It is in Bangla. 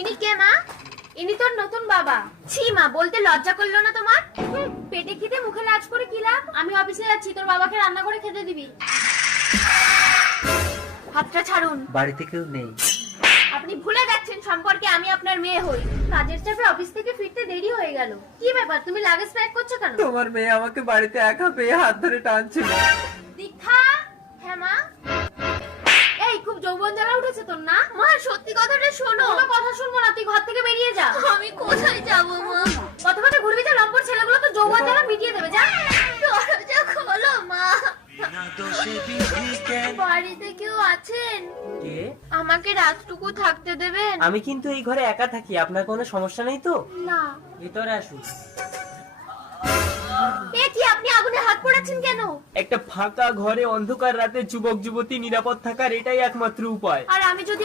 ইনি কে মা? ইনি তোর নতুন বাবা। ছি মা, বলতে লজ্জা করলো না তোমার? পেটে খিদে মুখে লাজ করে কি লাভ? আমি অফিসে যাচ্ছি, তোর বাবাকে রান্না করে খেতে দিবি। হাতটা ছাড়ুন। বাড়িতে কেউ নেই। আপনি ভুলে যাচ্ছেন সম্পর্কে আমি আপনার মেয়ে হই। কাজের চাপে অফিস থেকে ফিরতে দেরি হয়ে গেল। কি ব্যাপার, তুমি লাগেজ প্যাক করছো কেন? তোমার মেয়ে আমাকে বাড়িতে একা পেয়ে হাত ধরে টানছিল। দীক্ষা। হ্যাঁ মা। এই খুব যৌবন জ্বালা উঠেছে তোর না? মা সত্যি কথাটা শোনো। কোনো কথা শুনবো না, তুই ঘর থেকে বেরিয়ে যা। আমি কোথায় যাব মা? কত কথা ঘুরবি যা, লম্পট ছেলেগুলো তো যৌবন জ্বালা মিটিয়ে দেবে। যা দরজা খোলো মা। বাড়িতে কেউ আছেন? কে? আমাকে রাতটুকু থাকতে দেবেন? আমি কিন্তু এই ঘরে একা থাকি, আপনার কোনো সমস্যা নেই তো? না। ভিতরে আসুন। এ কি, আপনি আগুনে হাত পোড়াচ্ছেন কেন? একটা ফাঁকা ঘরে অন্ধকার রাতে যুবক যুবতী নিরাপদ থাকার এটাই একমাত্র উপায়। আর আমি যদি